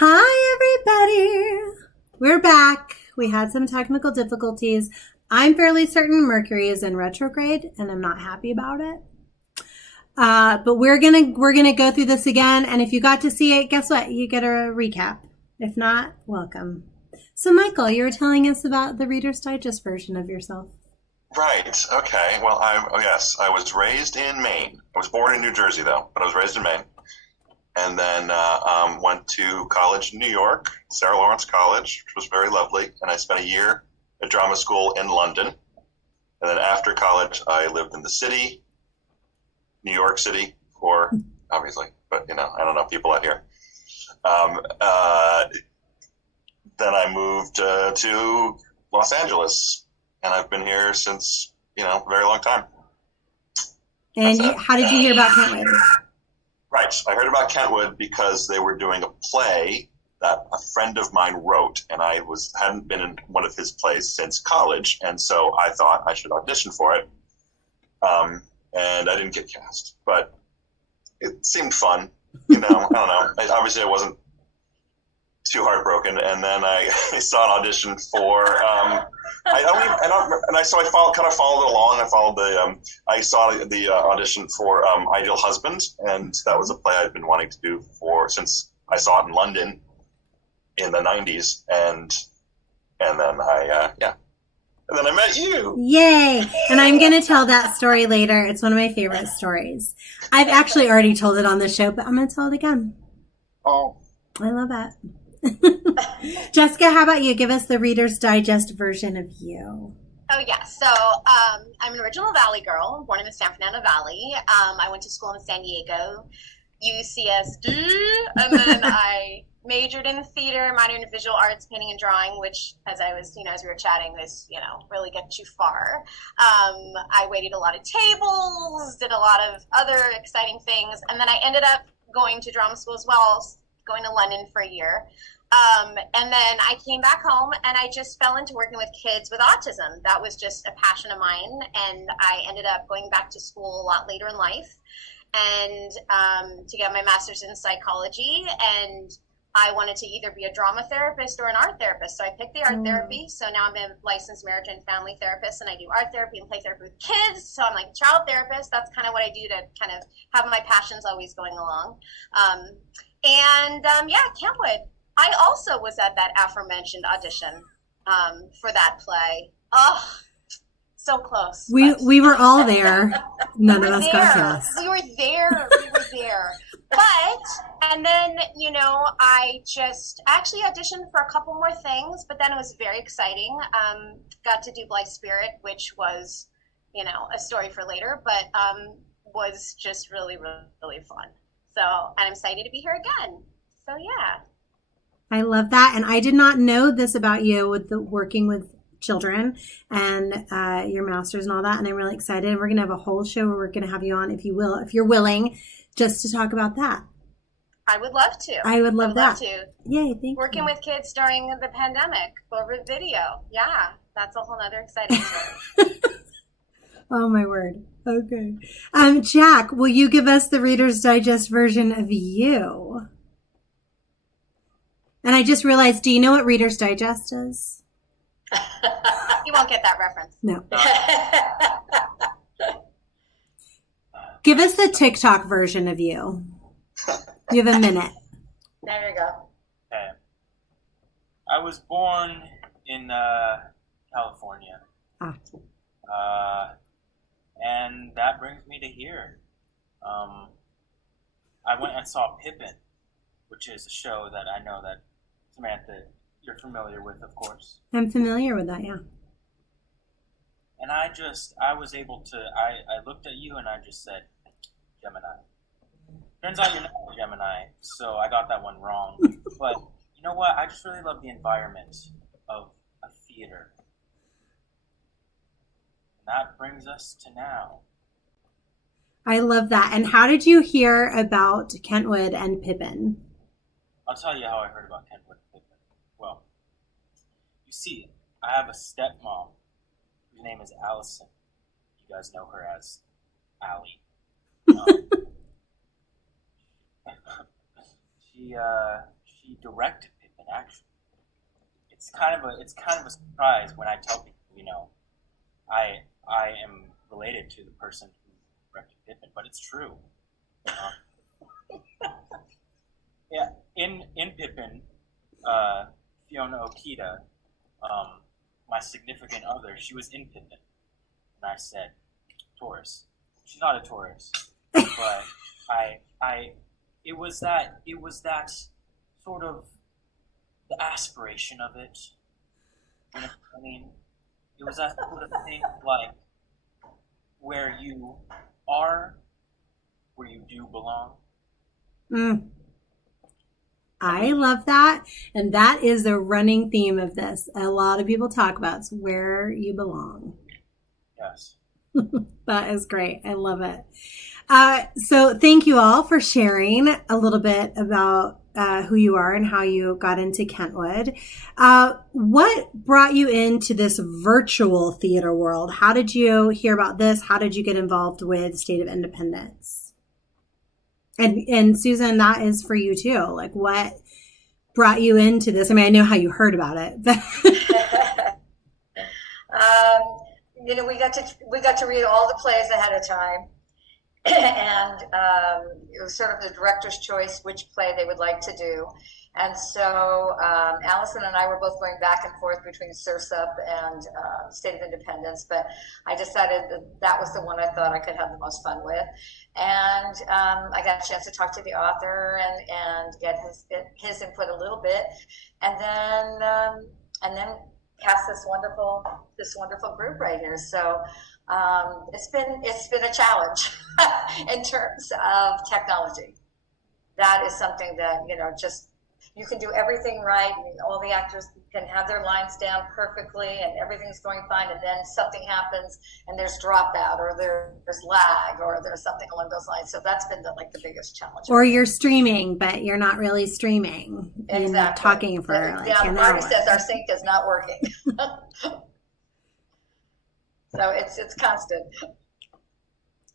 Hi, everybody. We're back. We had some technical difficulties. I'm fairly certain Mercury is in retrograde, and I'm not happy about it. But we're gonna go through this again. And if you got to see it, guess what? You get a recap. If not, welcome. So, Michael, you were telling us about the Reader's Digest version of yourself. Right. Okay. Well, I was raised in Maine. I was born in New Jersey, though, but I was raised in Maine. And then went to college in New York, Sarah Lawrence College, which was very lovely. And I spent a year at drama school in London. And then after college, I lived in the city, New York City, for obviously, but I don't know people out here. Then I moved to Los Angeles, and I've been here since a very long time. And how did you hear about Kentwood? Right. I heard about Kentwood because they were doing a play that a friend of mine wrote, and I hadn't been in one of his plays since college, and so I thought I should audition for it. And I didn't get cast, but it seemed fun. I don't know. Obviously, I wasn't too heartbroken, and then I saw an audition for. I followed along. I saw the audition for Ideal Husband, and that was a play I'd been wanting to do since I saw it in London in the '90s, and then I met you. Yay! And I'm going to tell that story later. It's one of my favorite stories. I've actually already told it on the show, but I'm going to tell it again. Oh, I love it. Jessica, how about you? Give us the Reader's Digest version of you. Oh, yeah. So I'm an original Valley girl, born in the San Fernando Valley. I went to school in San Diego, UCSD, and then I majored in theater, minored in visual arts, painting and drawing, which, as we were chatting, this, really gets you far. I waited a lot of tables, did a lot of other exciting things, and then I ended up going to drama school as well, going to London for a year. And then I came back home and I just fell into working with kids with autism. That was just a passion of mine. And I ended up going back to school a lot later in life and to get my master's in psychology. And I wanted to either be a drama therapist or an art therapist. So I picked the art therapy. So now I'm a licensed marriage and family therapist, and I do art therapy and play therapy with kids. So I'm like a child therapist. That's kind of what I do to kind of have my passions always going along. Kentwood. I also was at that aforementioned audition for that play. Oh, so close. We were all there. None of us got cast. We were there. And then, I just actually auditioned for a couple more things, but then it was very exciting. Got to do Blythe Spirit, which was, a story for later, but was just really, really, really fun. So I'm excited to be here again. So, yeah. I love that. And I did not know this about you with the working with children and your master's and all that. And I'm really excited. And we're going to have a whole show where we're going to have you on, if you're willing, just to talk about that. I would love to. I would love that. To. Yay, thank you. Working with kids during the pandemic over video. Yeah, that's a whole other exciting story. Oh, my word. Okay. Jack, will you give us the Reader's Digest version of you? And I just realized, do you know what Reader's Digest is? You won't get that reference. No. Give us the TikTok version of you. You have a minute. There you go. Okay. I was born in California. And that brings me to here. I went and saw Pippin, which is a show that I know that Samantha, you're familiar with, of course. I'm familiar with that, yeah. And I was able to, I looked at you and I just said, Gemini. Turns out you're not a Gemini, so I got that one wrong. But you know what? I just really love the environment of a theater. And that brings us to now. I love that. And how did you hear about Kentwood and Pippin? I'll tell you how I heard about Kentwood and Pippin. Well, you see, I have a stepmom whose name is Allison. You guys know her as Allie. She he directed Pippin. Actually, it's kind of a surprise when I tell people, I am related to the person who directed Pippin, but it's true. Yeah, in Pippin, Fiona Okita, my significant other, she was in Pippin, and I said, Taurus. She's not a Taurus, but it was that sort of the aspiration of it. You know what I mean? It was that sort of thing, like where you are, where you do belong. I love that. And that is the running theme of this. A lot of people talk about it's where you belong. Yes. That is great. I love it. So thank you all for sharing a little bit about who you are and how you got into Kentwood. What brought you into this virtual theater world? How did you hear about this? How did you get involved with State of Independence? And Susan, that is for you too. Like, what brought you into this? I mean, I know how you heard about it, but we got to read all the plays ahead of time, and it was sort of the director's choice which play they would like to do. And so Allison and I were both going back and forth between Surf's Up and State of Independence, but I decided that was the one I thought I could have the most fun with. And I got a chance to talk to the author and get his input a little bit, and then cast this wonderful group right here. So it's been a challenge in terms of technology. That is something that just. You can do everything right. All the actors can have their lines down perfectly and everything's going fine. And then something happens and there's dropout or there's lag or there's something along those lines. So that's been the biggest challenge. Or you're streaming, but you're not really streaming. Exactly. You're talking for an hour. Marty says our sync is not working. So it's constant.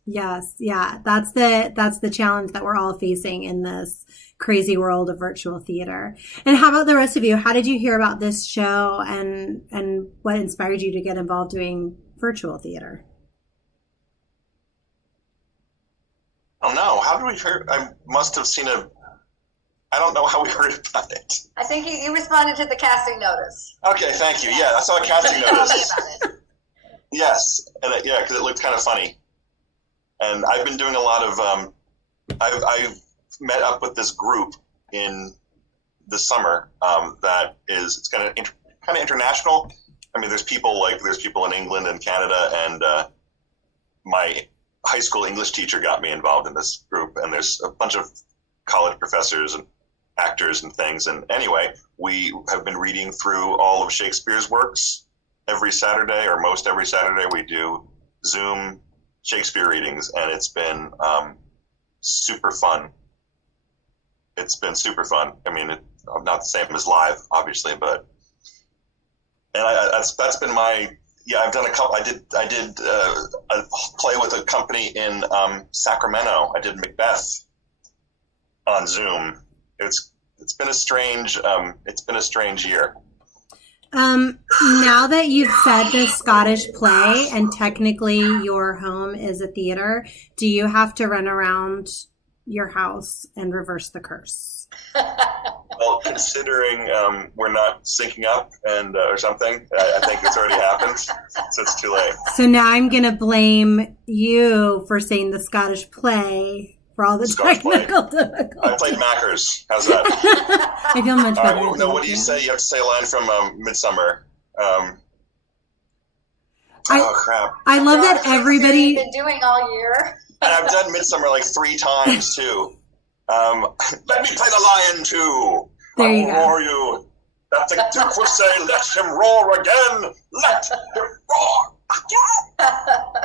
Yes. Yeah. That's the challenge that we're all facing in this crazy world of virtual theater. And how about the rest of you? How did you hear about this show and what inspired you to get involved doing virtual theater? Oh no, how did we hear? I must have seen I don't know how we heard about it. I think you responded to the casting notice. Okay, thank you. Yeah, I saw a casting Tell me notice. about it. Yes, and because it looked kind of funny. And I've been doing a lot of, I've met up with this group in the summer it's kind of international. I mean, there's people in England and Canada, and my high school English teacher got me involved in this group, and there's a bunch of college professors and actors and things. And anyway, we have been reading through all of Shakespeare's works every Saturday, or most every Saturday. We do Zoom Shakespeare readings, and it's been super fun. It's been super fun. I mean, not the same as live, obviously, but that's been my. Yeah, I've done a couple. I did a play with a company in Sacramento. I did Macbeth on Zoom. It's been a strange year. Now that you've said the Scottish play and technically your home is a theater, do you have to run around your house and reverse the curse? Well, considering we're not syncing up and or something, I think it's already happened, so it's too late. So now I'm going to blame you for saying the Scottish play for all the technical difficulties. I played Mackers. How's that? I feel much better. What do you say? You have to say a line from Midsummer. Oh, crap. I love that everybody... You've been doing all year. And I've done Midsummer like 3 times, too. Let me play the lion, too. There you I will go. roar you. That the Duke will say, let him roar again. Let him roar again.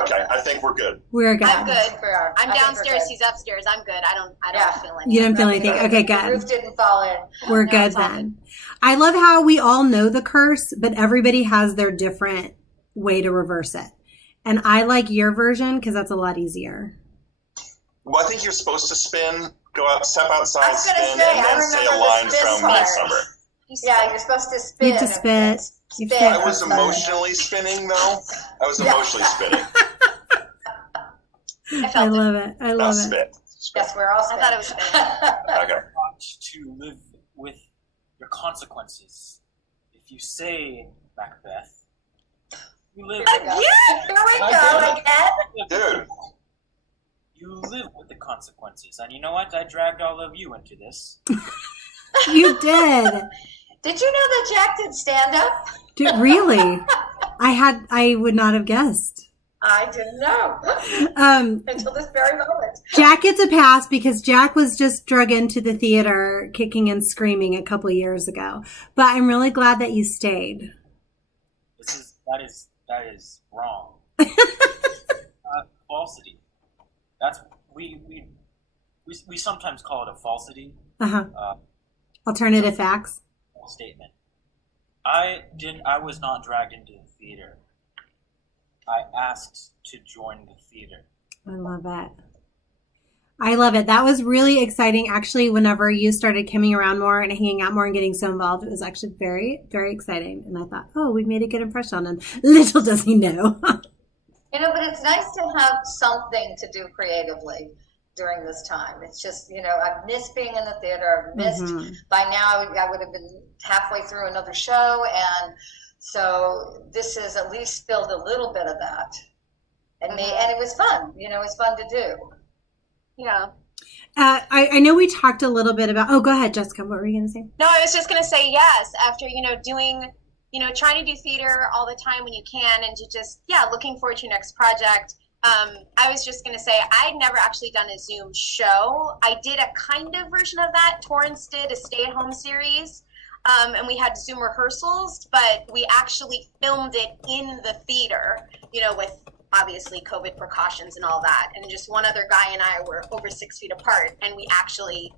Okay, I think we're good. We're good. I'm good. I I'm think downstairs. we're good. He's upstairs. I'm good. I don't Yeah. feel anything. You didn't feel anything? Okay, The good. roof didn't fall in. We're No, good it's all then. I love how we all know the curse, but everybody has their different way to reverse it. And I like your version because that's a lot easier. Well, I think you're supposed to spin go out, step I outside, was gonna spin, say, and I then say a remember the line spin from part. Midsummer. Yeah, you're supposed to spin. You have to spit. You Spin. I was emotionally spinning, though. I was emotionally spinning. I I felt it. love it. I Not love it. spit. Yes, we're all I spinning. thought it was spinning. Okay. Got to live with your consequences. If you say Macbeth, you live. Here we go. Here we go again. Dude, You live with the consequences, and you know what? I dragged all of you into this. You did. Did you know that Jack did stand up? Dude, really? I would not have guessed. I didn't know until this very moment. Jack gets a pass because Jack was just drug into the theater kicking and screaming a couple years ago. But I'm really glad that you stayed. That is wrong. Falsity. That's we sometimes call it a falsity. Uh-huh. Alternative facts. Statement. I was not dragged into the theater. I asked to join the theater. I love it. I love it. That was really exciting. Actually, whenever you started coming around more and hanging out more and getting so involved, it was actually very, very exciting. And I thought, oh, we've made a good impression on him. Little does he know. You know, but it's nice to have something to do creatively during this time. It's just, you know, I've missed being in the theater. I've missed, by now I would have been halfway through another show. And so this has at least filled a little bit of that. And and it was fun. You know, it's fun to do. Yeah. I know we talked a little bit about, oh, go ahead, Jessica. What were you going to say? No, I was just going to say yes. After, doing, trying to do theater all the time when you can and to just, looking forward to your next project. I was just going to say I'd never actually done a Zoom show. I did a kind of version of that. Torrance did a stay-at-home series, and we had Zoom rehearsals, but we actually filmed it in the theater, with obviously COVID precautions and all that. And just one other guy and I were over 6 feet apart, and we actually,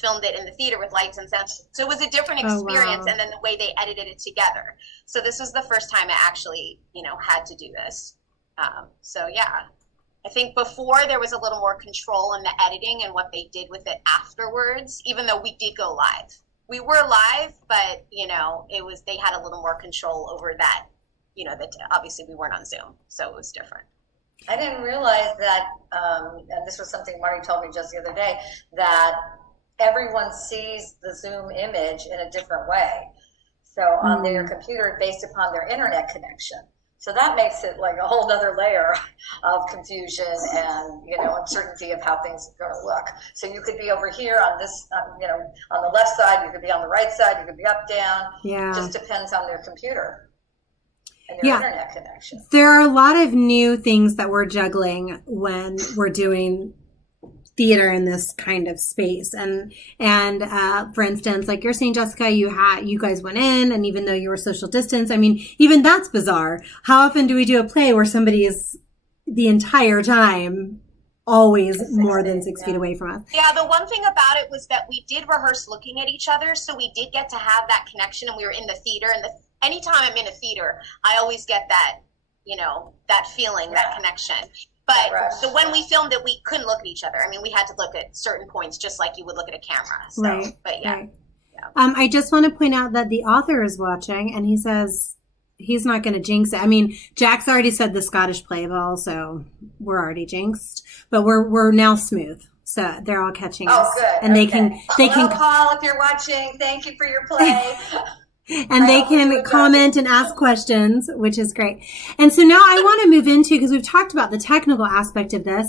filmed it in the theater with lights and sound. So it was a different experience, and then the way they edited it together. So this was the first time I actually, had to do this. I think before there was a little more control in the editing and what they did with it afterwards, even though we did go live. We were live, but, they had a little more control over that, that obviously we weren't on Zoom, so it was different. I didn't realize that, and this was something Marty told me just the other day, that everyone sees the Zoom image in a different way. So on their computer, based upon their internet connection. So that makes it like a whole other layer of confusion and, uncertainty of how things are going to look. So you could be over here on this, on the left side, you could be on the right side, you could be up, down. Yeah. It just depends on their computer and their internet connection. There are a lot of new things that we're juggling when we're doing theater in this kind of space. And for instance, like you're saying, Jessica, you guys went in, and even though you were social distance, I mean, even that's bizarre. How often do we do a play where somebody is the entire time always more than 6 feet away from us? Yeah, the one thing about it was that we did rehearse looking at each other, so we did get to have that connection, and we were in the theater, and anytime I'm in a theater, I always get that, that feeling, that connection. But when we filmed it, we couldn't look at each other. I mean, we had to look at certain points just like you would look at a camera. So, right. But Right. I just want to point out that the author is watching, and he says he's not going to jinx it. I mean, Jack's already said the Scottish play ball, so we're already jinxed. But we're now smooth, so they're all catching us. Oh, good. And they Hello, can Paul, if you're watching, thank you for your play. and they can comment and ask questions, which is great. And so now I want to move into, because we've talked about the technical aspect of this.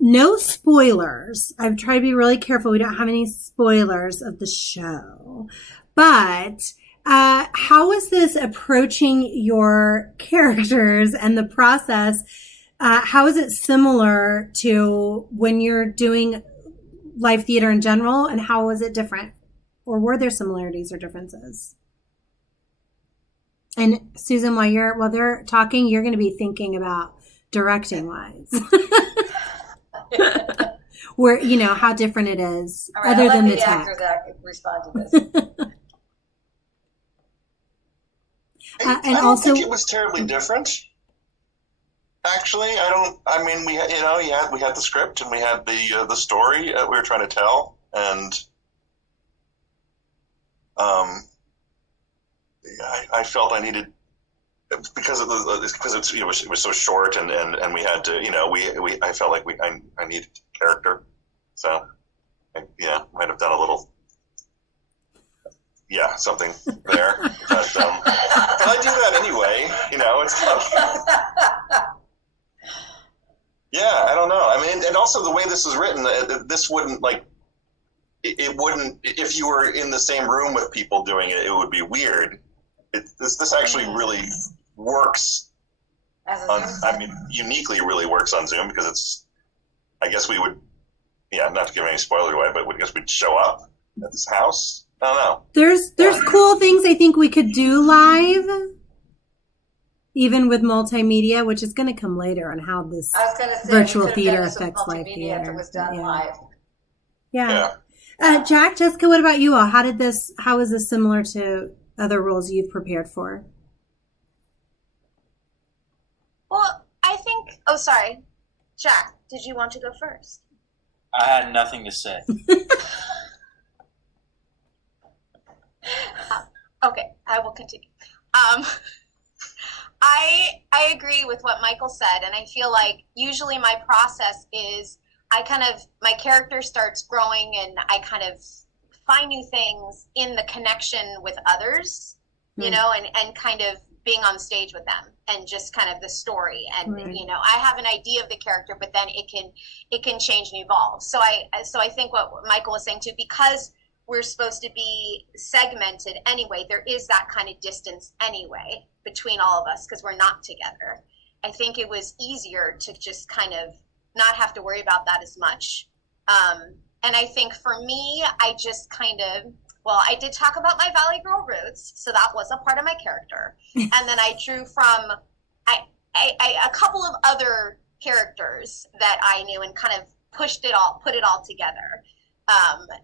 No spoilers. I've tried to be really careful. We don't have any spoilers of the show. But how is this approaching your characters and the process? How is it similar to when you're doing live theater in general? And how is it different? Or were there similarities or differences? And Susan, while they're talking, you're going to be thinking about directing wise, where how different it is, Right, other than the tech. tech. Actors that respond to this. And I don't also, think it was terribly different. Actually, I don't. I mean, we had, we had the script and we had the story we were trying to tell, and I felt I needed because it was so short and we had to I felt like I needed character, so might have done a little something there, but I do that anyway. It's like, yeah, I don't know. I mean, and also the way this is written, this wouldn't it wouldn't, if you were in the same room with people doing it, it would be weird. This actually really works uniquely really works on Zoom because it's, I guess we would, not to give any spoiler away, but I guess we'd show up at this house. I don't know. There's cool things I think we could do live, even with multimedia, which is going to come later on how this virtual theater affects live theater. If it was done live. Yeah. Jack, Jessica, what about you all? How is this similar to other roles you've prepared for? Well, I think, sorry. Jack, did you want to go first? I had nothing to say. Okay, I will continue. I agree with what Michael said, and I feel like usually my process is my character starts growing and I kind of find new things in the connection with others, and kind of being on stage with them and just kind of the story. And, I have an idea of the character, but then it can change and evolve. So I think what Michael was saying too, because we're supposed to be segmented anyway, there is that kind of distance anyway between all of us because we're not together. I think it was easier to just kind of not have to worry about that as much. And I think for me, I just I did talk about my Valley Girl roots, so that was a part of my character. And then I drew from a couple of other characters that I knew and kind of put it all together.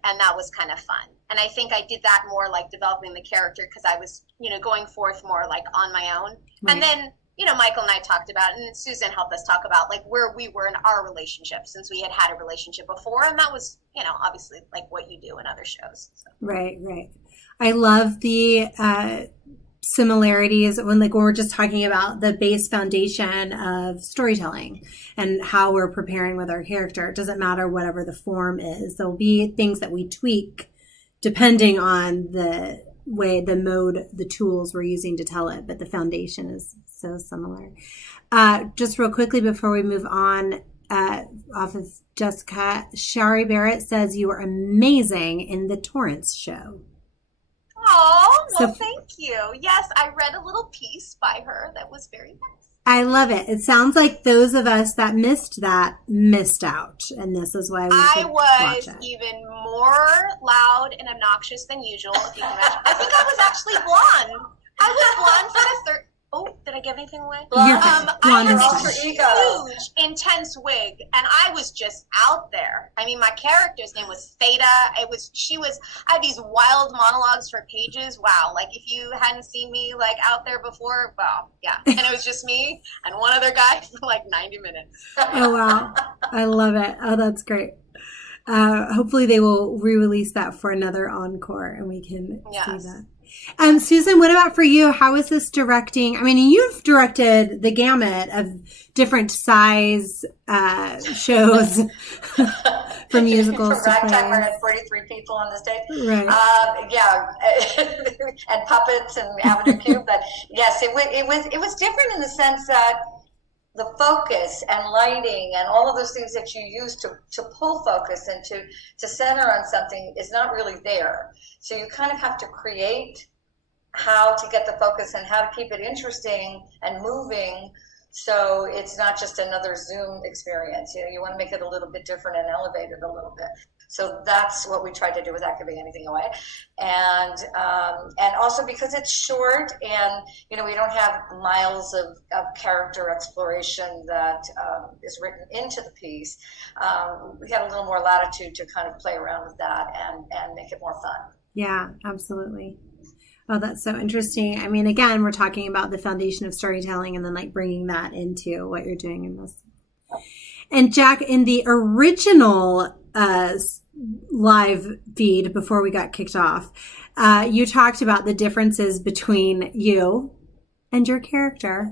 And that was kind of fun. And I think I did that more like developing the character because I was, going forth more like on my own. Right. And then, Michael and I talked about, and Susan helped us talk about like where we were in our relationship since we had a relationship before. And that was, obviously like what you do in other shows. So. Right. I love the similarities when we're just talking about the base foundation of storytelling and how we're preparing with our character. It doesn't matter whatever the form is. There'll be things that we tweak depending on the way, the mode, the tools we're using to tell it, but the foundation is so similar. Just real quickly before we move on, off of Jessica, Shari Barrett says you are amazing in the Torrance show. Oh, well, thank you. Yes, I read a little piece by her that was very nice. I love it. It sounds like those of us that missed out, and this is why we should watch it. Even more loud and obnoxious than usual, if you can imagine. I think I was actually blonde. I was blonde for the third. Oh, did I give anything away? I had this huge, intense wig, and I was just out there. I mean, my character's name was Theta. I had these wild monologues for pages. Wow, like if you hadn't seen me like out there before, wow, yeah. And it was just me and one other guy for like 90 minutes. Oh wow, I love it. Oh, that's great. Hopefully they will re-release that for another encore, and we can see that. Susan, what about for you? How is this directing? I mean, you've directed the gamut of different size shows, from musicals to plays. Ragtime, where I had 43 people on the stage. Right. And puppets and Avenue Q. But yes, it was different in the sense that the focus and lighting and all of those things that you use to pull focus and to center on something is not really there. So you kind of have to create how to get the focus and how to keep it interesting and moving so it's not just another Zoom experience. You want to make it a little bit different and elevate it a little bit. So that's what we tried to do without giving anything away. And also because it's short and, we don't have miles of character exploration that is written into the piece. We had a little more latitude to kind of play around with that and make it more fun. Yeah, absolutely. Oh, that's so interesting. I mean, again, we're talking about the foundation of storytelling and then like bringing that into what you're doing in this. And Jack, in the original live feed before we got kicked off, you talked about the differences between you and your character.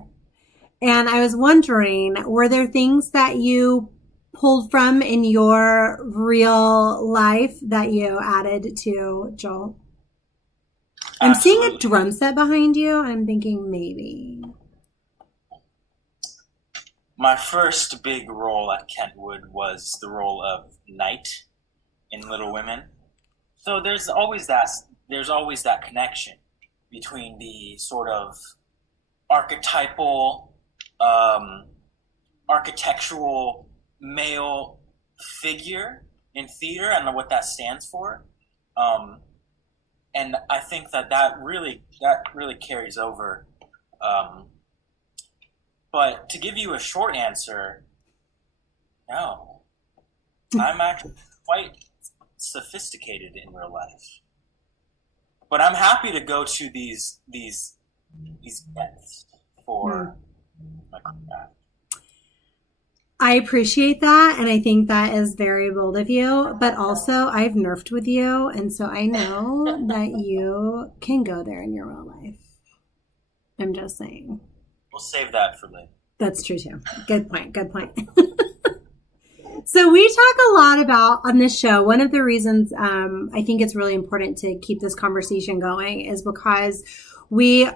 And I was wondering, were there things that you pulled from in your real life that you added to Joel? I'm seeing a drum set behind you. I'm thinking maybe. My first big role at Kentwood was the role of Knight in Little Women. So there's always that connection between the sort of archetypal, architectural male figure in theater and what that stands for. And I think that really carries over. But to give you a short answer, no. I'm actually quite sophisticated in real life. But I'm happy to go to these depths for my craft. I appreciate that, and I think that is very bold of you, but also I've nerfed with you, and so I know that you can go there in your real life. I'm just saying. We'll save that for later. That's true too. Good point. So we talk a lot about on this show, one of the reasons I think it's really important to keep this conversation going is because we're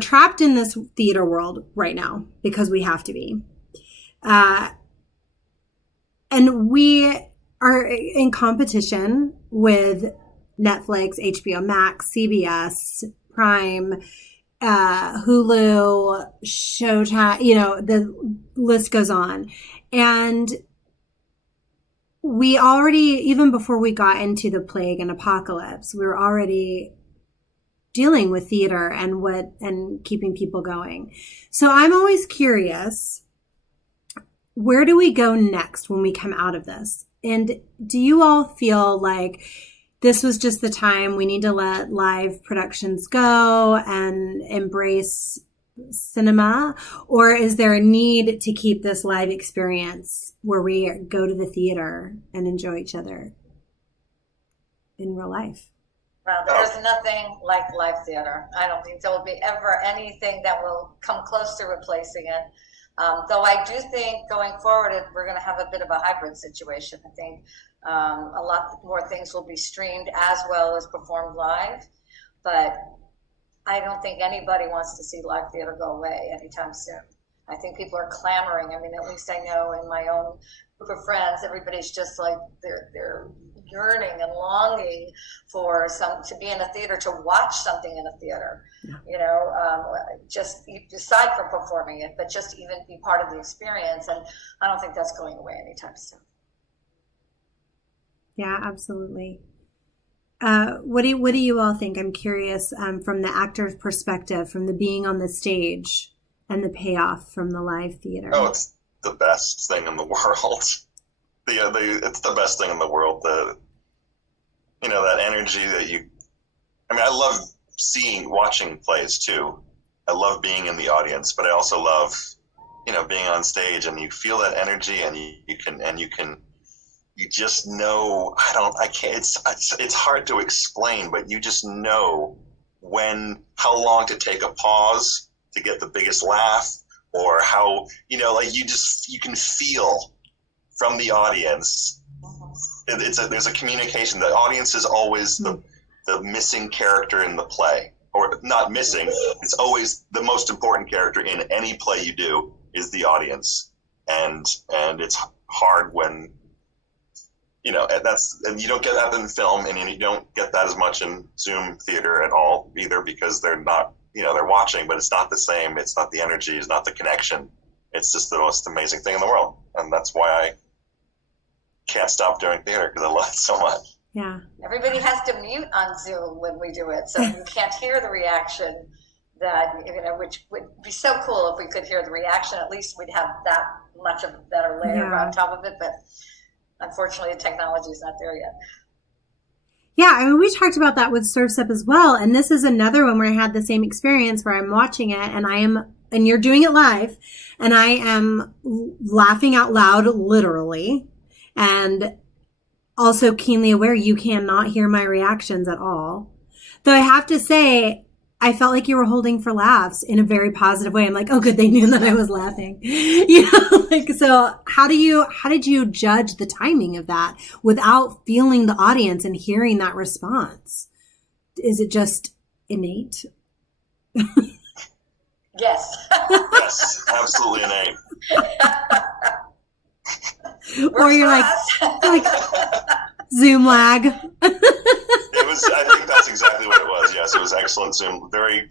trapped in this theater world right now because we have to be. And we are in competition with Netflix, HBO Max, CBS, Prime, Hulu, Showtime, the list goes on. And we already, even before we got into the plague and apocalypse, we were already dealing with theater and keeping people going. So I'm always curious, where do we go next when we come out of this? And do you all feel like this was just the time we need to let live productions go and embrace cinema? Or is there a need to keep this live experience where we go to the theater and enjoy each other in real life? Well, there's nothing like live theater. I don't think there will be ever anything that will come close to replacing it. Though I do think going forward, we're going to have a bit of a hybrid situation. I think a lot more things will be streamed as well as performed live. But I don't think anybody wants to see live theater go away anytime soon. I think people are clamoring. I mean, at least I know in my own group of friends, everybody's just like they're yearning and longing for to be in a theater, to watch something in a theater. Just aside from performing it, but just even be part of the experience. And I don't think that's going away anytime soon. Yeah, absolutely. What do you all think? I'm curious from the actor's perspective, from the being on the stage and the payoff from the live theater. Oh, it's the best thing in the world. It's the best thing in the world. That energy that I love watching plays too. I love being in the audience, but I also love, being on stage, and you feel that energy, and you just know, I can't, it's hard to explain, but you just know how long to take a pause to get the biggest laugh, or how, you can feel from the audience. There's a communication. The audience is always the missing character in the play, or not missing. It's always the most important character in any play you do is the audience, and it's hard when and you don't get that in film, and you don't get that as much in Zoom theater at all either, because they're not, they're watching, but it's not the same. It's not the energy. It's not the connection. It's just the most amazing thing in the world, and that's why I can't stop doing theater, because I love it so much. Yeah. Everybody has to mute on Zoom when we do it, so you can't hear the reaction which would be so cool if we could hear the reaction. At least we'd have that much of a better layer on top of it, but unfortunately the technology is not there yet. Yeah, I mean, we talked about that with Surf's Up as well. And this is another one where I had the same experience where I'm watching it and you're doing it live, and I am laughing out loud, literally, and also keenly aware you cannot hear my reactions at all. Though I have to say, I felt like you were holding for laughs in a very positive way. I'm like, oh, good, they knew that I was laughing. So how did you judge the timing of that without feeling the audience and hearing that response? Is it just innate? Yes. Yes, absolutely innate. Or you're like Zoom lag. I think that's exactly what it was. Yes, it was excellent Zoom. Very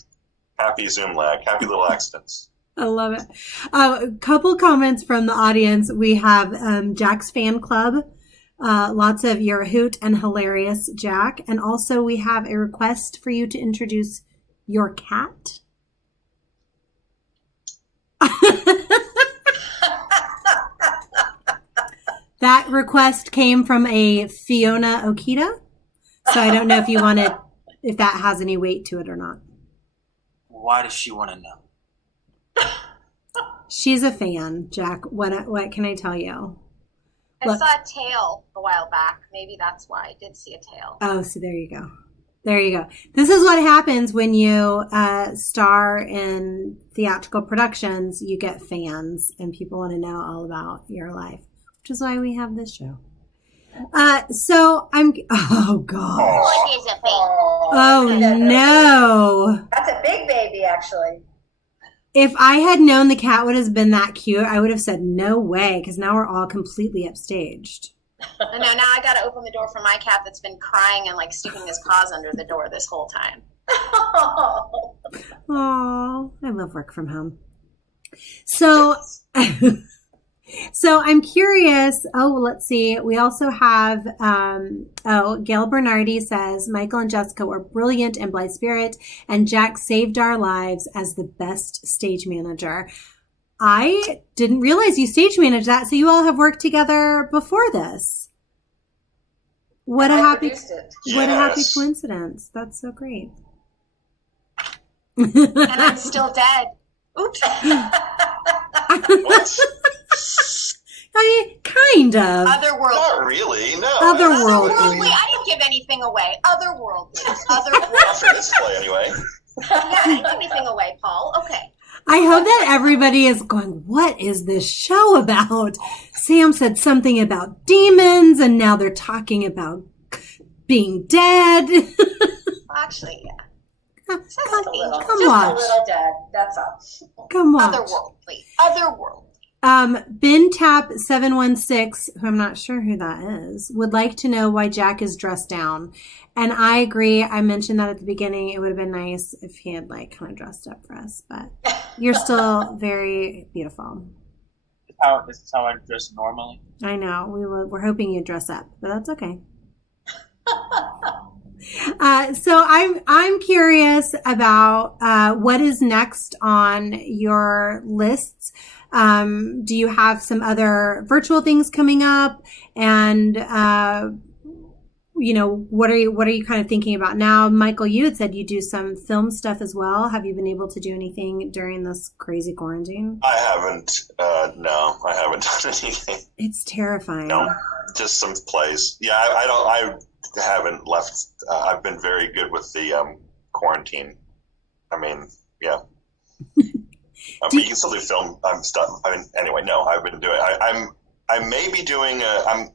happy Zoom lag. Happy little accidents. I love it. A couple comments from the audience. We have Jack's fan club. Lots of "You're a hoot" and "hilarious, Jack." And also we have a request for you to introduce your cat. That request came from a Fiona Okita. So I don't know if that has any weight to it or not. Why does she want to know? She's a fan, Jack. What can I tell you? I saw a tail a while back. Maybe that's why I did see a tail. Oh, so there you go. There you go. This is what happens when you star in theatrical productions. You get fans, and people want to know all about your life, which is why we have this show. So I'm. Oh God. What is a baby? Oh no. That's a big baby, actually. If I had known the cat would have been that cute, I would have said no way, because now we're all completely upstaged. I know, now I got to open the door for my cat that's been crying and like sticking his paws under the door this whole time. Oh, I love work from home. So, so I'm curious. Oh, let's see. We also have, Gail Bernardi says, Michael and Jessica were brilliant in Blithe Spirit, and Jack saved our lives as the best stage manager. I didn't realize you stage managed that. So you all have worked together before this. What a happy coincidence. That's so great. And I'm still dead. Oops. What? I mean, kind of. Otherworldly. Not really. No. Otherworldly. Otherworldly. I didn't give anything away. Otherworldly. Not Otherworldly. for this play, anyway. Yeah, I didn't give anything away, Paul. Okay. I hope that everybody is going, what is this show about? Sam said something about demons, and now they're talking about being dead. Well, actually, yeah. Come Just watch. a little dead. That's all. Come watch. Otherworldly. Otherworldly. BinTap716, who I'm not sure who that is, would like to know why Jack is dressed down. And I agree. I mentioned that at the beginning. It would have been nice if he had like kind of dressed up for us, but you're still very beautiful. This is how I dress normally. I know. We're hoping you dress up, but that's okay. So I'm curious about what is next on your lists. Do you have some other virtual things coming up? And what are you kind of thinking about now? Michael, you had said you do some film stuff as well. Have you been able to do anything during this crazy quarantine? I haven't. No, I haven't done anything. It's terrifying. No, just some plays. Yeah, I haven't left. I've been very good with the quarantine. I mean, yeah. But you can still do film stuff. I mean, anyway, no, I've been doing. I may be doing. I'm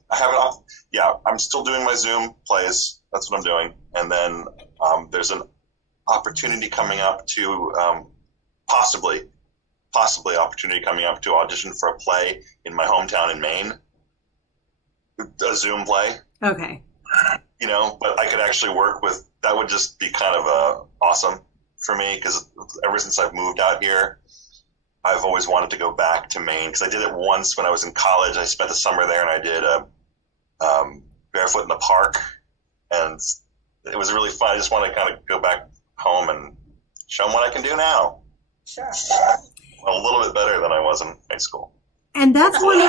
still doing my Zoom plays. That's what I'm doing. And then there's an opportunity coming up to possibly opportunity coming up to audition for a play in my hometown in Maine. A Zoom play. Okay. But I could actually work with. That would just be kind of awesome for me, because ever since I've moved out here, I've always wanted to go back to Maine, because I did it once when I was in college. I spent the summer there, and I did Barefoot in the Park, and it was really fun. I just want to kind of go back home and show them what I can do now. Sure. A little bit better than I was in high school. And that's one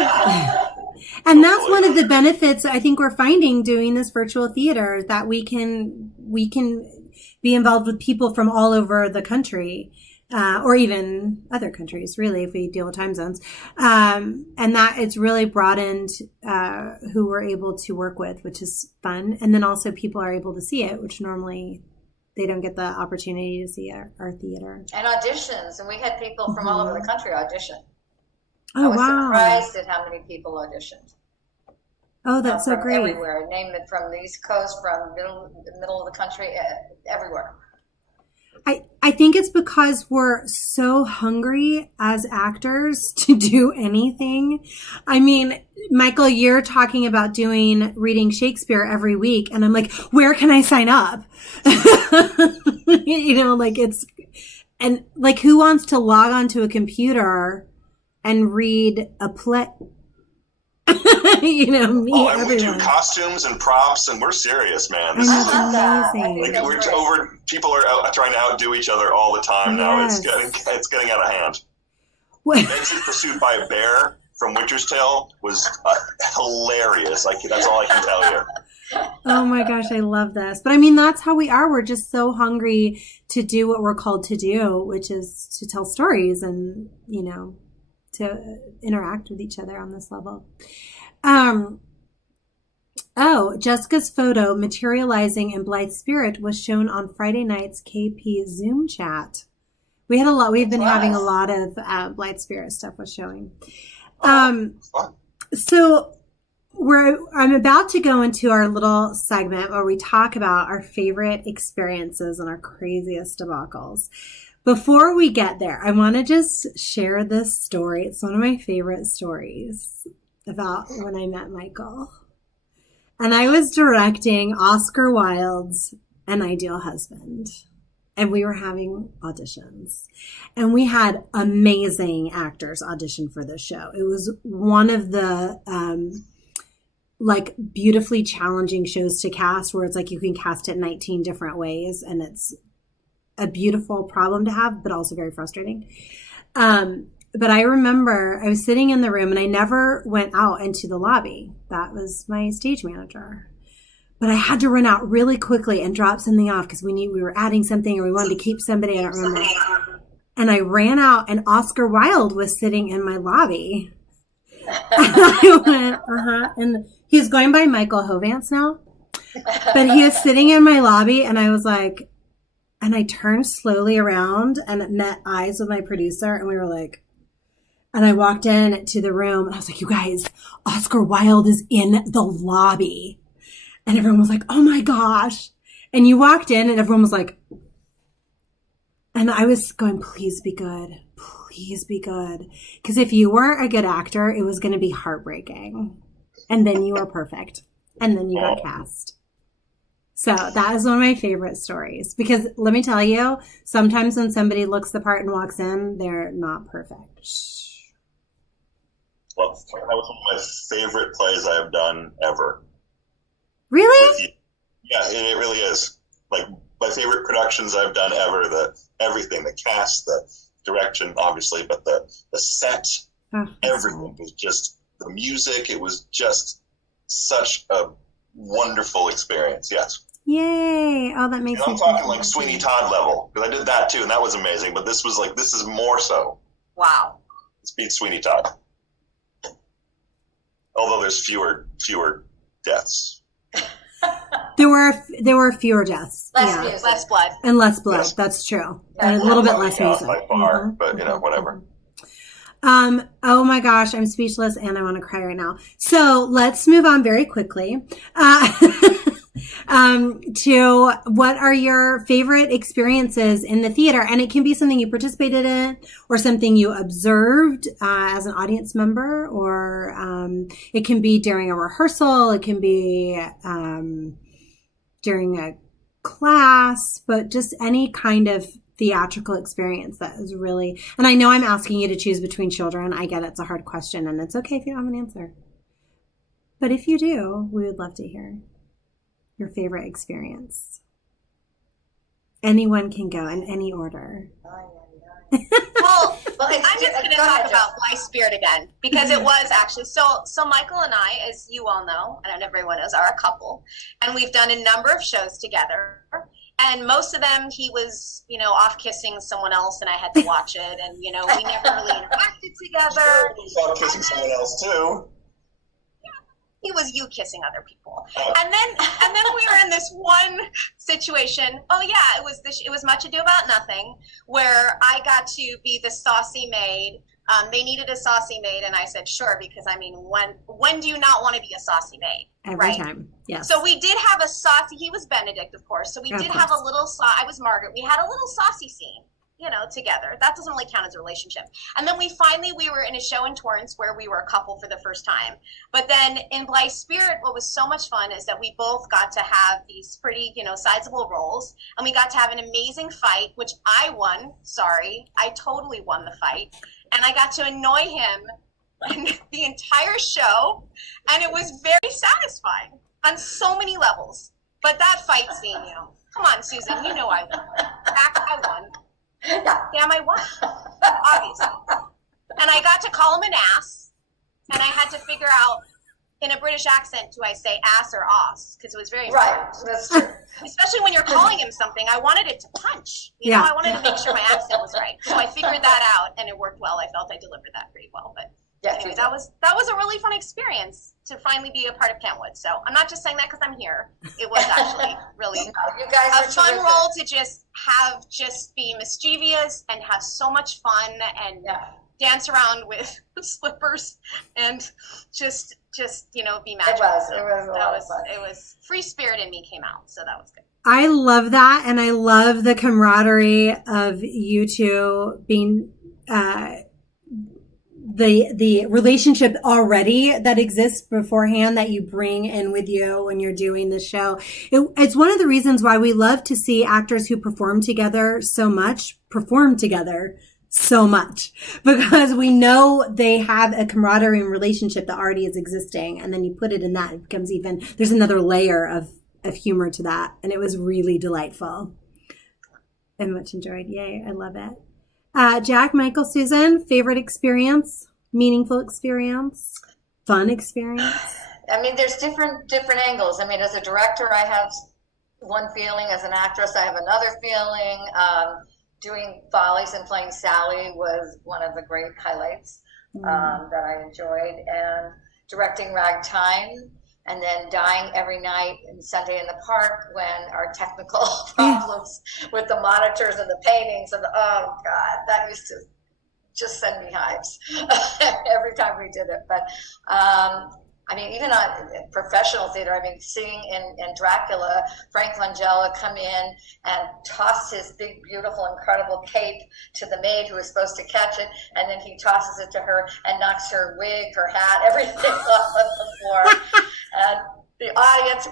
of the benefits I think we're finding doing this virtual theater, that we can be involved with people from all over the country, or even other countries, really, if we deal with time zones. And that it's really broadened who we're able to work with, which is fun. And then also people are able to see it, which normally they don't get the opportunity to see our theater. And auditions. And we had people from all over the country audition. Oh, I was wow. surprised at how many people auditioned. Oh, that's so great. Everywhere. Name it, from the East Coast, from the middle of the country, everywhere. I think it's because we're so hungry as actors to do anything. I mean, Michael, you're talking about reading Shakespeare every week, and I'm like, where can I sign up? And who wants to log onto a computer and read a play? And we do costumes and props, and we're serious, man. This is amazing. People are trying to outdo each other all the time now. It's getting out of hand. Nancy Pursued by a Bear from Winter's Tale was hilarious. That's all I can tell you. Oh my gosh, I love this. But I mean, that's how we are. We're just so hungry to do what we're called to do, which is to tell stories and, to interact with each other on this level. Jessica's photo materializing in Blythe's spirit was shown on Friday night's KP Zoom chat. We've been having a lot of Blythe spirit stuff was showing. So I'm about to go into our little segment where we talk about our favorite experiences and our craziest debacles. Before we get there, I want to just share this story. It's one of my favorite stories about when I met Michael. And I was directing Oscar Wilde's An Ideal Husband. And we were having auditions. And we had amazing actors audition for this show. It was one of the beautifully challenging shows to cast, where it's you can cast it 19 different ways, and it's a beautiful problem to have, but also very frustrating. But I remember I was sitting in the room, and I never went out into the lobby. That was my stage manager. But I had to run out really quickly and drop something off because we were adding something, or we wanted to keep somebody. I don't remember. And I ran out, and Oscar Wilde was sitting in my lobby. And I went, And he was going by Michael Hovance now. But he was sitting in my lobby, and I was like, and I turned slowly around and met eyes with my producer, and we were like, and I walked in to the room, and I was like, you guys, Oscar Wilde is in the lobby. And everyone was like, oh my gosh. And you walked in, and everyone was like, and I was going, please be good. Please be good. Because if you weren't a good actor, it was going to be heartbreaking. And then you were perfect. And then you got cast. So that is one of my favorite stories. Because let me tell you, sometimes when somebody looks the part and walks in, they're not perfect. Well, that was one of my favorite plays I have done ever. Really? Yeah, it really is. My favorite productions I've done ever. Everything, the cast, the direction, obviously, but the set, everything was just the music. It was just such a wonderful experience. Yes. Yay! Oh, that makes me. I'm talking Sweeney Todd level, because I did that too, and that was amazing. But this is more so. Wow. This beats Sweeney Todd. Although there's fewer deaths. There were fewer deaths. Less blood. And less blood. Yes. That's true. And a little bit less music. By far, but whatever. Oh my gosh, I'm speechless and I want to cry right now. So let's move on very quickly to what are your favorite experiences in the theater? And it can be something you participated in or something you observed as an audience member, or it can be during a rehearsal. It can be during a class, but just any kind of theatrical experience that is really, and I know I'm asking you to choose between children. I get it's a hard question, and it's okay if you don't have an answer. But if you do, we would love to hear your favorite experience. Anyone can go in any order. Well, Well, I'm just going to talk about Blythe Spirit again because it was actually so Michael and I, as you all know, and everyone knows, are a couple, and we've done a number of shows together. And most of them, he was, off kissing someone else, and I had to watch it. And we never really interacted together. You was off kissing someone else too. He was you kissing other people. And then we were in this one situation. Oh yeah, it was Much Ado About Nothing, where I got to be the saucy maid. They needed a saucy maid, and I said sure, because when do you not want to be a saucy maid? Every time, yes. So we did have a saucy. He was Benedict, of course. So we did have a little. I was Margaret. We had a little saucy scene. Together. That doesn't really count as a relationship. And then we were in a show in Torrance where we were a couple for the first time. But then in Blythe Spirit, what was so much fun is that we both got to have these pretty, sizable roles. And we got to have an amazing fight, which I won. Sorry. I totally won the fight. And I got to annoy him the entire show. And it was very satisfying on so many levels. But that fight scene, come on, Susan, I won. I won. Yeah. Damn, I won. Obviously. And I got to call him an ass. And I had to figure out, in a British accent, do I say ass or os? Because it was very important. Right, that's true. Especially when you're calling him something, I wanted it to punch. I wanted to make sure my accent was right. So I figured that out, and it worked well. I felt I delivered that pretty well. But anyway, that was a really fun experience to finally be a part of Kentwood. So I'm not just saying that because I'm here. It was actually really you guys a fun role to just be mischievous and have so much fun and dance around with slippers and just be magical. It was free spirit in me came out, so that was good. I love that, and I love the camaraderie of you two being the relationship already that exists beforehand that you bring in with you when you're doing the show. It's one of the reasons why we love to see actors who perform together so much, because we know they have a camaraderie and relationship that already is existing. And then you put it in that, it becomes there's another layer of humor to that. And it was really delightful and much enjoyed. Yay. I love it. Jack, Michael, Susan, favorite experience, meaningful experience, fun experience? I mean, there's different angles. I mean, as a director, I have one feeling. As an actress, I have another feeling. Doing Follies and playing Sally was one of the great highlights that I enjoyed. And directing Ragtime, and then dying every night and Sunday in the Park when our technical problems with the monitors and the paintings and oh God, that used to just send me hives every time we did it. But I mean, even on professional theater, I mean, seeing in Dracula, Frank Langella come in and toss his big, beautiful, incredible cape to the maid who was supposed to catch it, and then he tosses it to her and knocks her wig, her hat, everything off on the floor. And the audience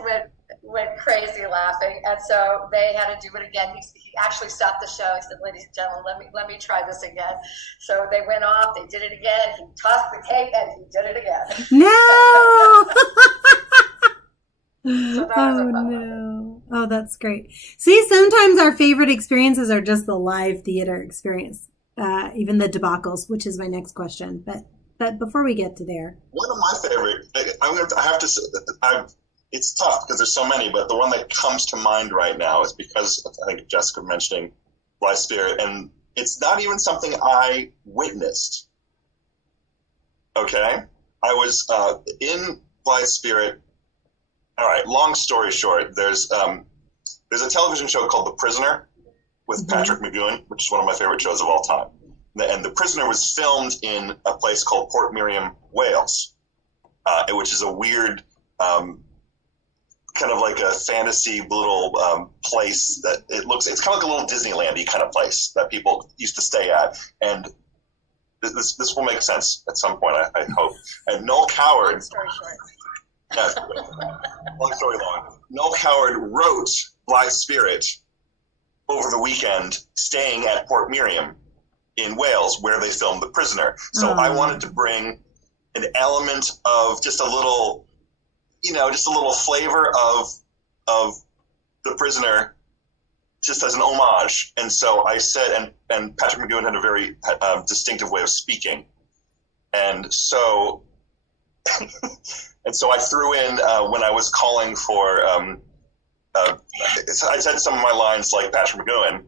went crazy laughing, and so they had to do it again. He actually stopped the show. He said, "Ladies and gentlemen, let me try this again." So they went off. They did it again. He tossed the cake, and he did it again. No. So oh no! Oh, that's great. See, sometimes our favorite experiences are just the live theater experience, even the debacles, which is my next question. But before we get to there, one of my favorite, I have to say, it's tough because there's so many, but the one that comes to mind right now is because I think Jessica mentioning Blythe Spirit, and it's not even something I witnessed. Okay, I was in Blythe Spirit. All right, long story short, there's a television show called The Prisoner with Patrick McGoohan, which is one of my favorite shows of all time. And The Prisoner was filmed in a place called Port Miriam, Wales, which is a weird, kind of like a fantasy little place that it's kind of like a little Disneyland-y kind of place that people used to stay at. And this will make sense at some point, I hope. And Noel Coward. Long story short. Yeah, long story long. Noel Coward wrote Blythe Spirit over the weekend, staying at Port Miriam in Wales, where they filmed The Prisoner. So I wanted to bring an element of just a little flavor of The Prisoner just as an homage. And so I said, and Patrick McGowan had a very distinctive way of speaking. And so, and so I threw in, when I was calling for, I said some of my lines like Patrick McGowan.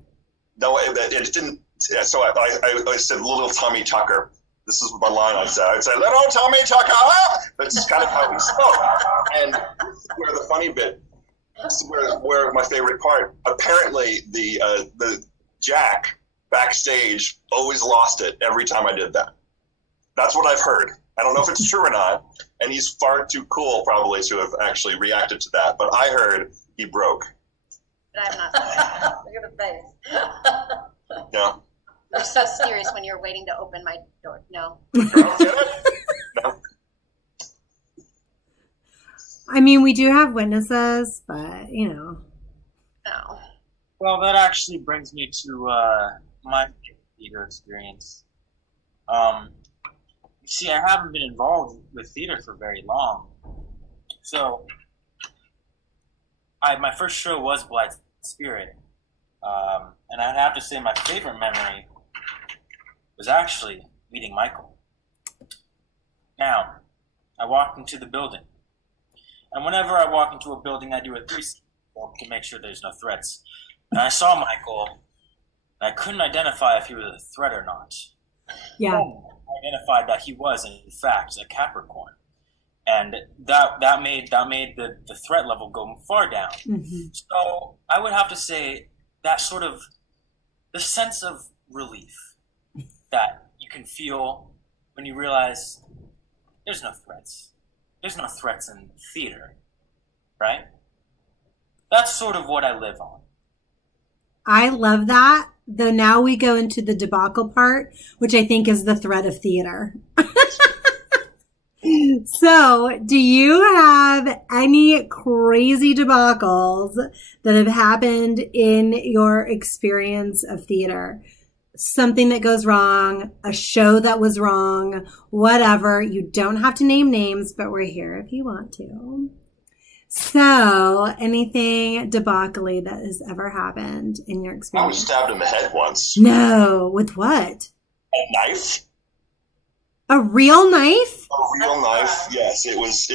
No, it didn't. So I said little Tommy Tucker. This is my line I said. I'd say, little Tommy Tucker. That's kind of how he spoke. And where the funny bit, where my favorite part, apparently the Jack backstage always lost it every time I did that. That's what I've heard. I don't know if it's true or not. And he's far too cool probably to have actually reacted to that. But I heard he broke. But I'm not. Look at the face. Yeah. You're so serious when you're waiting to open my door. No. No. I mean, we do have witnesses, but, you know. No. Well, that actually brings me to my theater experience. You see, I haven't been involved with theater for very long. So, my first show was Blithe Spirit. And I'd have to say my favorite memory was actually meeting Michael. Now, I walked into the building. And whenever I walk into a building, I do a 360 to make sure there's no threats. And I saw Michael, and I couldn't identify if he was a threat or not. Yeah. I identified that he was, in fact, a Capricorn. And that made the threat level go far down. Mm-hmm. So I would have to say that sort of the sense of relief that you can feel when you realize there's no threats. There's no threats in theater, right? That's sort of what I live on. I love that. Though now we go into the debacle part, which I think is the threat of theater. So, do you have any crazy debacles that have happened in your experience of theater? Something that goes wrong, a show that was wrong, whatever. You don't have to name names, but we're here if you want to. So, anything debacle that has ever happened in your I was experience? stabbed in the head once. No, with what? A knife. A real knife? A real knife. Yes, it was.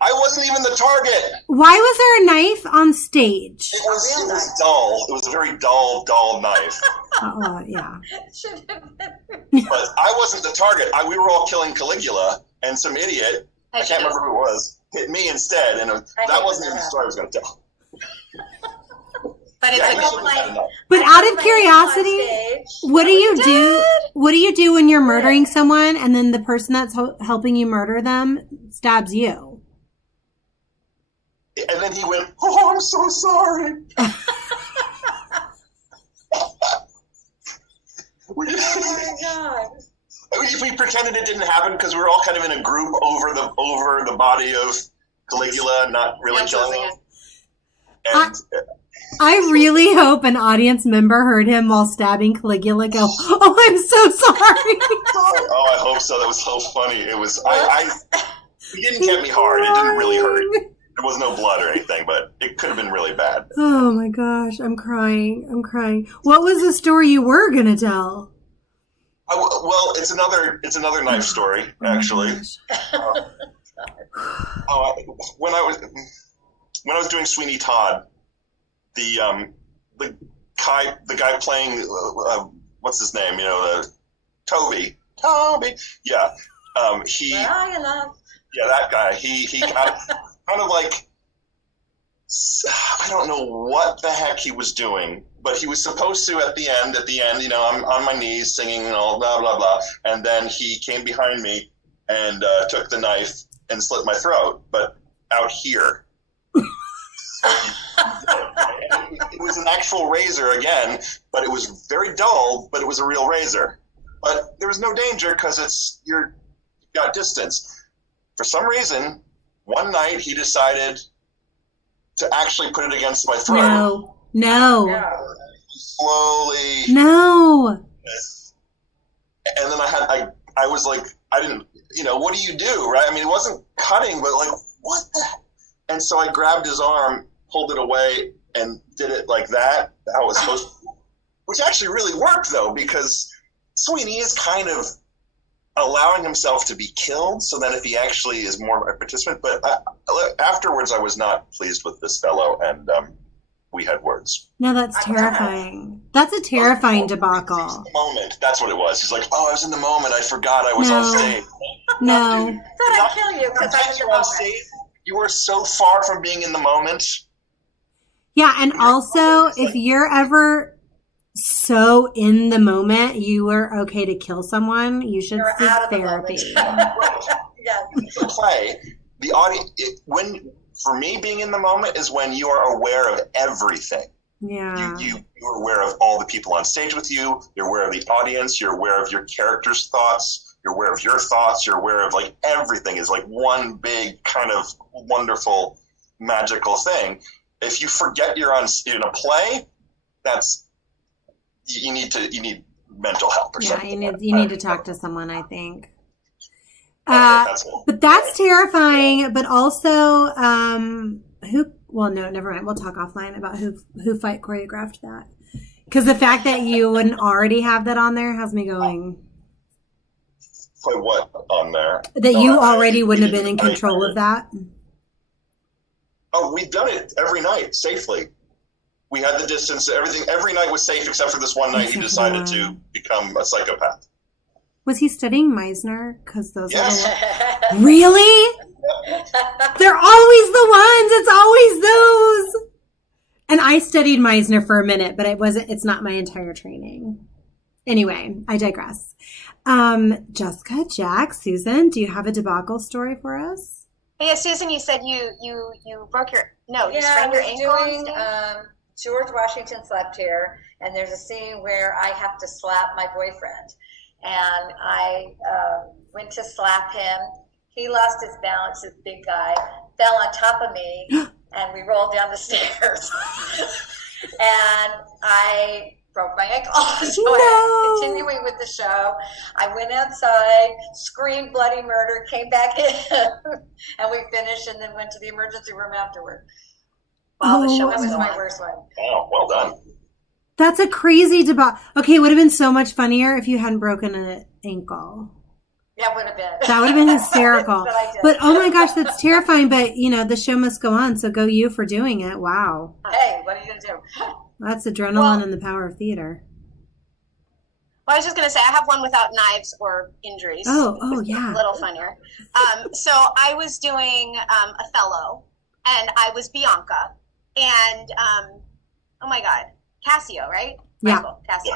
I wasn't even the target. Why was there a knife on stage? It was dull. It was a very dull knife. Oh, yeah. Should have been. But I wasn't the target. We were all killing Caligula, and some idiot, I can't remember who it was, hit me instead, and that wasn't even the story I was going to tell. But it's Yeah, a we good should've life. had enough. But out of curiosity, what do you do? What do you do when you're murdering someone and then the person that's helping you murder them stabs you? And then he went, "Oh, I'm so sorry." Oh my God. We pretended it didn't happen because we were all kind of in a group over the body of Caligula, not really killing him. And I really hope an audience member heard him while stabbing Caligula go, "Oh, I'm so sorry." oh, I hope so. That was so funny. It was. He didn't get me hard. It didn't really hurt. There was no blood or anything, but it could have been really bad. Oh my gosh, I'm crying. What was the story you were gonna tell? Well, it's another knife story, actually. When I was doing Sweeney Todd, the guy playing what's his name? Toby. Yeah. That guy. He got kind of like, I don't know what the heck he was doing, but he was supposed to at the end, I'm on my knees singing and all blah, blah, blah. And then he came behind me and took the knife and slit my throat, but out here. It was an actual razor again, but it was very dull, but it was a real razor. But there was no danger because you've got distance. For some reason, one night he decided to actually put it against my throat. No. Slowly. No. And then I was like, I didn't, what do you do, right? I mean, it wasn't cutting, but like, what the? And so I grabbed his arm, pulled it away, and did it like that, how it was supposed to, which actually really worked though, because Sweeney is kind of allowing himself to be killed so that if he actually is more of a participant. But afterwards, I was not pleased with this fellow, and we had words. No, that's terrifying. That's a terrifying debacle. Moment. That's what it was. He's like, oh, I was in the moment. I forgot I was on stage. No. Dude, Thought I'd kill you because I was in the moment. stage. You were so far from being in the moment. Yeah, and also, if you're ever so in the moment you were okay to kill someone, you should seek therapy. Yeah. The play, the audience, for me, being in the moment is when you are aware of everything. Yeah. You're aware of all the people on stage with you. You're aware of the audience. You're aware of your character's thoughts. You're aware of your thoughts. You're aware of like everything is like one big kind of wonderful, magical thing. If you forget you're in a play, you need mental help or something. You need to talk to someone, I think. But that's terrifying. But also, well, no, never mind. We'll talk offline about who fight choreographed that. Because the fact that you wouldn't already have that on there has me going. Put what on there? That you already wouldn't have been in control of that. Oh, we've done it every night safely. We had the distance. Everything. Every night was safe except for this one night he decided to become a psychopath. Was he studying Meisner? Because those are really? They're always the ones. It's always those. And I studied Meisner for a minute, but it's not my entire training. Anyway, I digress. Jessica, Jack, Susan, do you have a debacle story for us? Yeah, Susan, you said you broke you sprained your ankle. George Washington slept here, and there's a scene where I have to slap my boyfriend. And I went to slap him. He lost his balance, this big guy, fell on top of me, and we rolled down the stairs. And I broke my ankle. So I'm continuing with the show. I went outside, screamed bloody murder, came back in, and we finished and then went to the emergency room afterward. Wow, the show was my worst one. Oh, well done. That's a crazy debacle. Okay, it would have been so much funnier if you hadn't broken an ankle. Yeah, it would have been. That would have been hysterical. But oh my gosh, that's terrifying. But the show must go on. So go you for doing it. Wow. Hey, what are you going to do? That's adrenaline and the power of theater. Well, I was just going to say, I have one without knives or injuries. Oh, yeah. A little funnier. So I was doing Othello, and I was Bianca. And, oh my God, Cassio, right? Yeah. Michael, Cassio.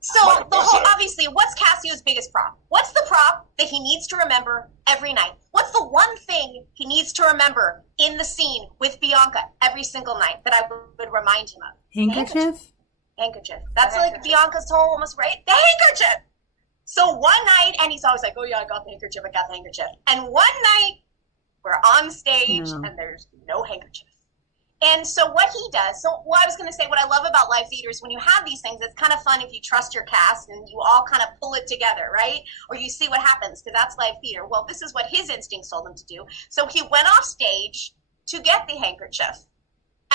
So the whole, obviously, what's Cassio's biggest prop? What's the prop that he needs to remember every night? What's the one thing he needs to remember in the scene with Bianca every single night that I would remind him of? Handkerchief. That's like Bianca's whole almost, right? The handkerchief. So one night, and he's always like, oh yeah, I got the handkerchief. And one night, we're on stage, and there's no handkerchief. And so what he does, I was going to say, what I love about live theater is when you have these things, it's kind of fun if you trust your cast and you all kind of pull it together, right? Or you see what happens, because that's live theater. Well, this is what his instincts told him to do. So he went off stage to get the handkerchief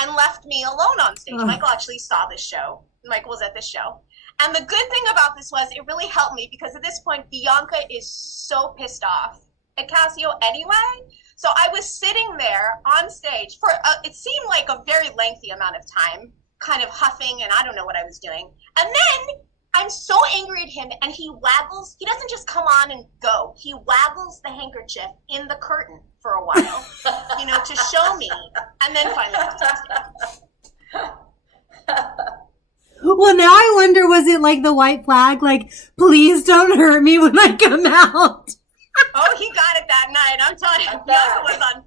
and left me alone on stage. Michael actually saw this show. Michael was at this show. And the good thing about this was it really helped me, because at this point, Bianca is so pissed off at Cassio anyway. So I was sitting there on stage for, it seemed like a very lengthy amount of time, kind of huffing, and I don't know what I was doing. And then I'm so angry at him, and he doesn't just come on and go. He waggles the handkerchief in the curtain for a while, to show me, and then finally comes on stage. Well, now I wonder, was it like the white flag? Like, please don't hurt me when I come out. Oh, he got it that night. I'm telling you, Bianca was on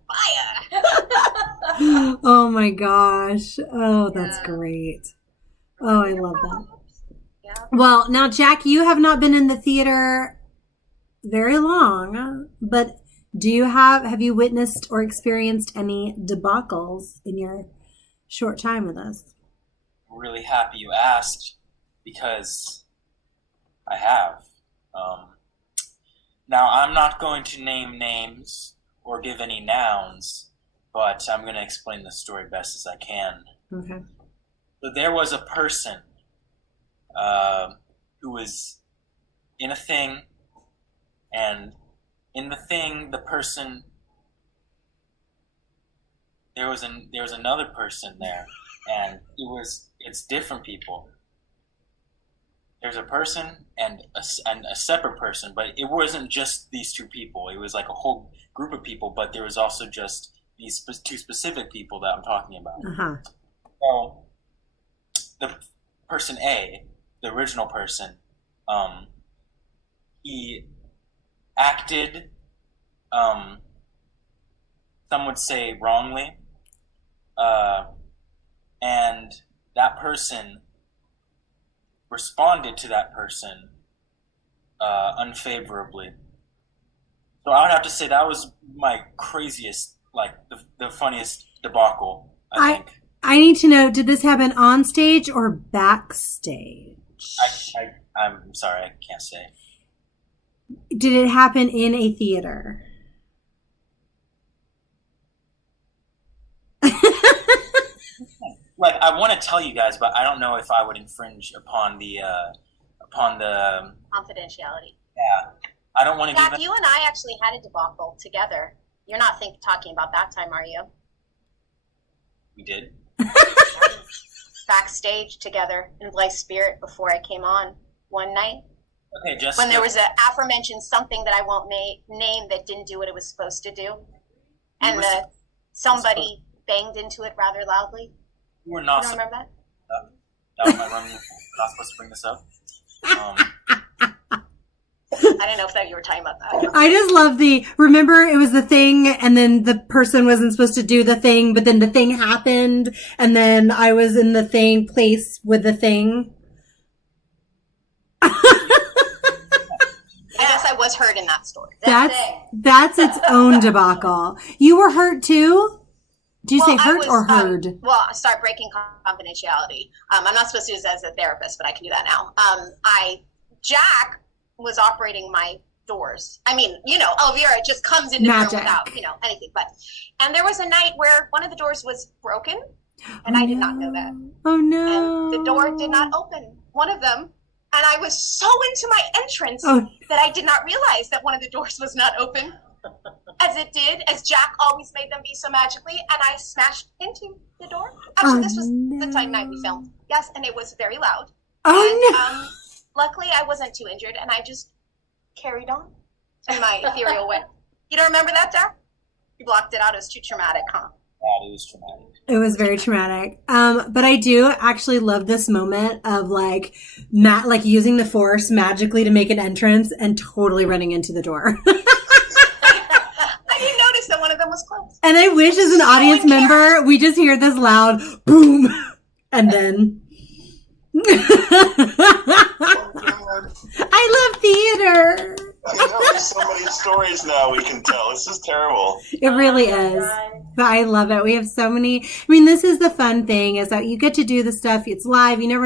fire. Oh my gosh. Oh, that's great. Oh, I love that. Yeah. Well, now, Jack, you have not been in the theater very long, but have you witnessed or experienced any debacles in your short time with us? I'm really happy you asked, because I have. Now, I'm not going to name names or give any nouns, but I'm going to explain the story best as I can. Okay. So there was a person who was in a thing, and in the thing, the person, there was another person there, and it's different people. There's a person and a separate person, but it wasn't just these two people. It was like a whole group of people, but there was also just these two specific people that I'm talking about. Uh-huh. So the person A, the original person, he acted, some would say wrongly, and that person responded to that person unfavorably. So I would have to say that was my craziest, like the funniest debacle, I think. I need to know, did this happen on stage or backstage? I'm sorry, I can't say. Did it happen in a theater? Like, I want to tell you guys, but I don't know if I would infringe upon the Confidentiality. Yeah, I don't want to Jack, give. you and I actually had a debacle together. You're not talking about that time, are you? We did. Backstage together in Blythe's Spirit before I came on one night. Okay, just When there was an aforementioned something that I won't name that didn't do what it was supposed to do, and somebody banged into it rather loudly. We're not. You don't remember that? That was my room. We're not supposed to bring this up. I didn't know if that you were talking about that. I just love remember it was the thing and then the person wasn't supposed to do the thing, but then the thing happened and then I was in the thing place with the thing. I guess I was hurt in that story. That's its own debacle. You were hurt too? Did you say hurt or heard? Well, start breaking confidentiality. I'm not supposed to do this as a therapist, but I can do that now. Jack was operating my doors. I mean, Elvira just comes into the room without, anything. And there was a night where one of the doors was broken, and I did not know that. Oh no! And the door did not open. One of them, and I was so into my entrance that I did not realize that one of the doors was not open. As Jack always made them be so magically, and I smashed into the door. Actually, this was the time night we filmed. Yes, and it was very loud. Luckily, I wasn't too injured, and I just carried on in my ethereal way. You don't remember that, Jack? You blocked it out. It was too traumatic, huh? Yeah, it was traumatic. It was very traumatic. But I do actually love this moment of like using the force magically to make an entrance and totally running into the door. I didn't notice that one of them was closed. And I wish as an audience member, we just hear this loud boom and then... I love theater. I know, there's so many stories now we can tell. This is terrible. It really is. But I love it. We have so many. I mean, this is the fun thing is that you get to do the stuff. It's live. You never know